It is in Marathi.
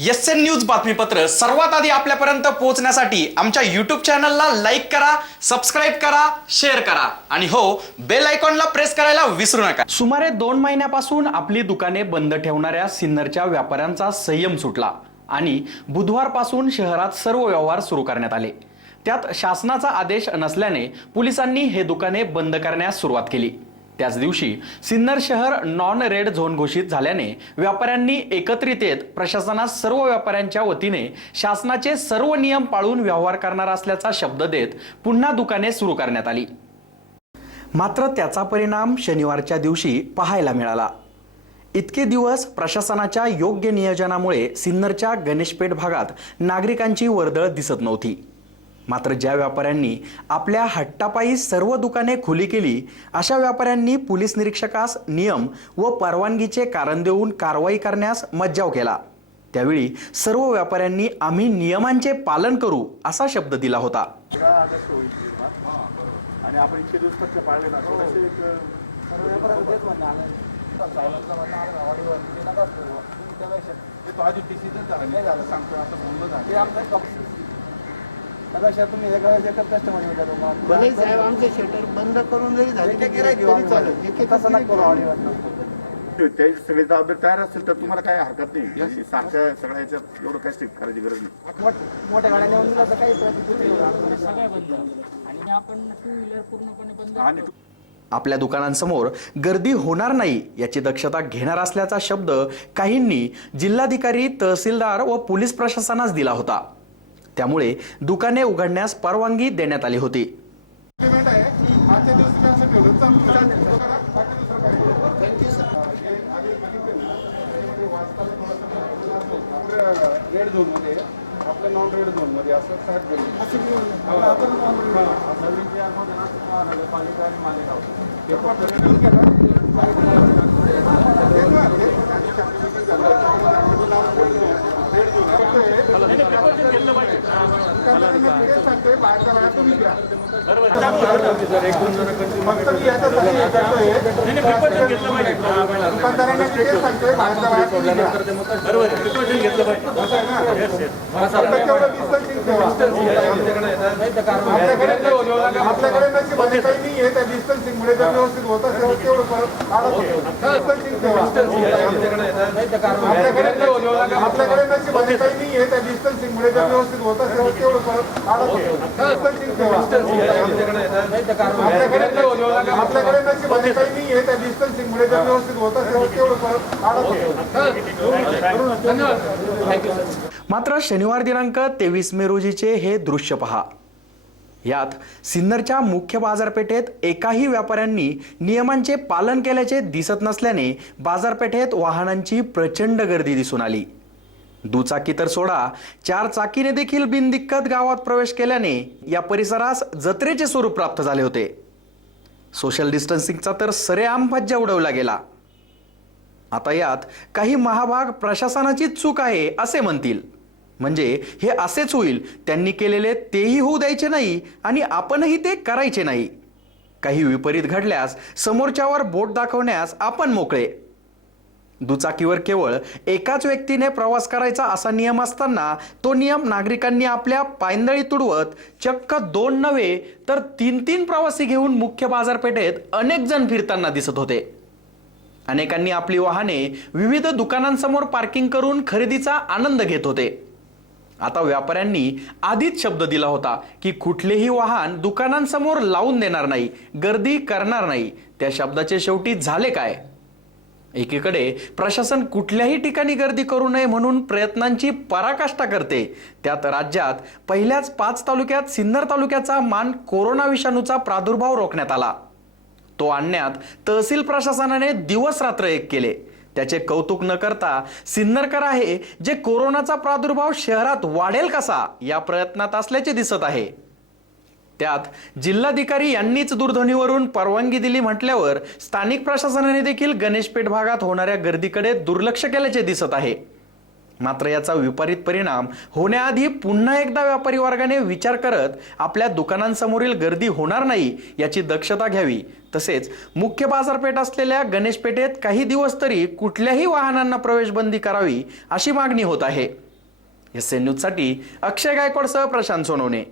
एस एन न्यूज बातमीपत्र सर्वात आधी आपल्यापर्यंत पोहोचण्यासाठी आमच्या युट्यूब चॅनलला लाईक करा सबस्क्राईब करा शेअर करा. आणि हो बेल आयकॉनला प्रेस करायला विसरू नका. सुमारे दोन महिन्यापासून आपली दुकाने बंद ठेवणाऱ्या सिन्नरच्या व्यापाऱ्यांचा संयम सुटला आणि बुधवारपासून शहरात सर्व व्यवहार सुरू करण्यात आले. त्यात शासनाचा आदेश नसल्याने पोलिसांनी हे दुकाने बंद करण्यास सुरुवात केली. त्याच दिवशी सिन्नर शहर नॉन रेड झोन घोषित झाल्याने व्यापाऱ्यांनी एकत्रित येत प्रशासनास सर्व व्यापाऱ्यांच्या वतीने शासनाचे सर्व नियम पाळून व्यवहार करणार असल्याचा शब्द देत पुन्हा दुकाने सुरू करण्यात आली. मात्र त्याचा परिणाम शनिवारच्या दिवशी पाहायला मिळाला. इतके दिवस प्रशासनाच्या योग्य नियोजनामुळे सिन्नरच्या गणेशपेठ भागात नागरिकांची वर्दळ दिसत नव्हती. मात्र ज्या व्यापाऱ्यांनी आपल्या हट्टापायी सर्व दुकाने खुली केली अशा व्यापाऱ्यांनी पोलीस निरीक्षकास नियम व परवानगीचे कारण देऊन कारवाई करण्यास मज्जाव केला. त्यावेळी सर्व व्यापाऱ्यांनी आम्ही नियमांचे पालन करू असा शब्द दिला होता. आणि आपण इतके दिवस पाळले ना सांगतो असं भले साहेब आमचे शटर बंद करून जरी झाले तयार असतील तर तुम्हाला काही हरकत नाही. सारख्या सगळ्या एवढं करायची गरज नाही. मोठ- मोठ्या गाड्या नेऊन दिलं तर काही प्रतिकृती नाही. होणार. सगळ्या बंद. आणि आपण टू व्हीलर पूर्णपणे बंद आणि आपल्या दुकानांसमोर गर्दी होणार नाही याची दक्षता घेणार असल्याचा शब्द काहींनी जिल्हाधिकारी तहसीलदार व पोलीस प्रशासनास दिला होता. त्यामुळे दुकाने उघडण्यास परवानगी देण्यात आली होती पेमेंट आहे आजच्या दिवशी मी असं ठेवलं चालतं. चालतं. तो करा. बाकी दुसरं काही नाही. रेड झोनमध्ये आपल्याकडे काही नाही आहे त्या डिस्टन्सिंग मुळे जर व्यवस्थित होत असेल तेवढं परत डिस्टन्सिंग ठेवा आपल्याकडे आपल्याकडे आपल्याकडे नाही आहे त्या जर व्यवस्थित होत असेल तेवढं परत मात्र शनिवार दिनांक तेवीस मे रोजीचे हे दृश्य पहा. यात सिन्नरच्या मुख्य बाजारपेठेत एकाही व्यापाऱ्यांनी नियमांचे पालन केल्याचे दिसत नसल्याने बाजारपेठेत वाहनांची प्रचंड गर्दी दिसून आली. दुचाकी तर सोडा. चार चाकीने देखील बिनदिक्कत गावात प्रवेश केल्याने या परिसरास जत्रेचे स्वरूप प्राप्त झाले होते. सोशल डिस्टन्सिंगचा तर सरेआम फज्जा उडवला गेला. आता यात काही महाभाग प्रशासनाचीच चूक आहे असे म्हणतील. म्हणजे हे असेच होईल त्यांनी केलेले तेही होऊ द्यायचे नाही आणि आपणही ते करायचे नाही. काही विपरीत घडल्यास समोरच्यावर बोट दाखवण्यास आपण मोकळे. दुचाकीवर केवळ एकाच व्यक्तीने प्रवास करायचा असा नियम असताना तो नियम नागरिकांनी आपल्या पायंदळी तुडवत चक्क दोन नव्हे तर तीन तीन प्रवासी घेऊन मुख्य बाजारपेठेत अनेक जण फिरताना दिसत होते. अनेकांनी आपली वाहने विविध दुकानांसमोर पार्किंग करून खरेदीचा आनंद घेत होते. आता व्यापाऱ्यांनी आधीच शब्द दिला होता की कुठलेही वाहन दुकानांसमोर लावून देणार नाही गर्दी करणार नाही. त्या शब्दाचे शेवटी झाले काय? एकीकडे प्रशासन कुठल्याही ठिकाणी गर्दी करू नये म्हणून प्रयत्नांची पराकाष्ठा करते. त्यात राज्यात पहिल्याच पाच तालुक्यात सिन्नर तालुक्याचा मान कोरोना विषाणूचा प्रादुर्भाव रोखण्यात आला. तो आणण्यात तहसील प्रशासनाने दिवस रात्र एक केले. त्याचे कौतुक न करता सिन्नरकर आहे जे कोरोनाचा प्रादुर्भाव शहरात वाढेल कसा या प्रयत्नात असल्याचे दिसत आहे. त्यात जिल्हाधिकारी यांनीच दूरध्वनीवरून परवानगी दिली म्हटल्यावर स्थानिक प्रशासनाने देखील गणेशपेठ भागात होणाऱ्या गर्दीकडे दुर्लक्ष केल्याचे दिसत आहे. मात्र याचा विपरीत परिणाम होण्याआधी पुन्हा एकदा व्यापारी वर्गाने विचार करत आपल्या दुकानांसमोरील गर्दी होणार नाही याची दक्षता घ्यावी. तसेच मुख्य बाजारपेठ असलेल्या गणेशपेठेत काही दिवस तरी कुठल्याही वाहनांना प्रवेशबंदी करावी अशी मागणी होत आहे. एस एन न्यूजसाठी अक्षय गायकवाडसह प्रशांत सोनवणे.